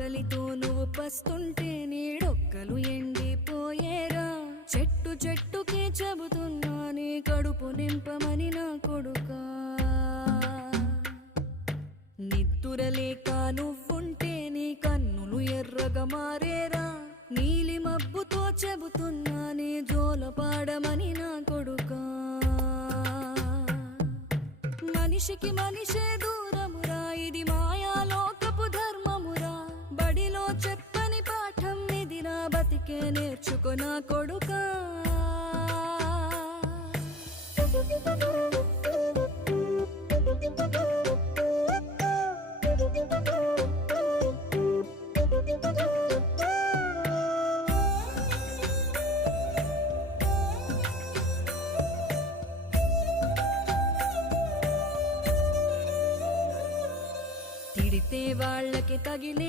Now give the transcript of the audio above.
ఆకలితో నువ్వు పస్తుంటే నీడొక్కలు ఎండిపోయేరా. చెట్టు చెట్టుకే చెబుతున్నా నీ కడుపు నింపమని నా కొడుకా. నిద్దురలేక నువ్వుంటే నీ కన్నులు ఎర్రగా మారేరా. నీలి మబ్బుతో చెబుతున్నా నీ జోలపాడమని నా కొడుకా. మనిషికి మనిషే దూరమురా, ఇది మాయాలోకపు ధర్మమురా. బడిలో చెప్పని పాఠం ఇది, నా బతికే నేర్చుకో నా కొడుకా. తిడితే వాళ్ళకి తగిలే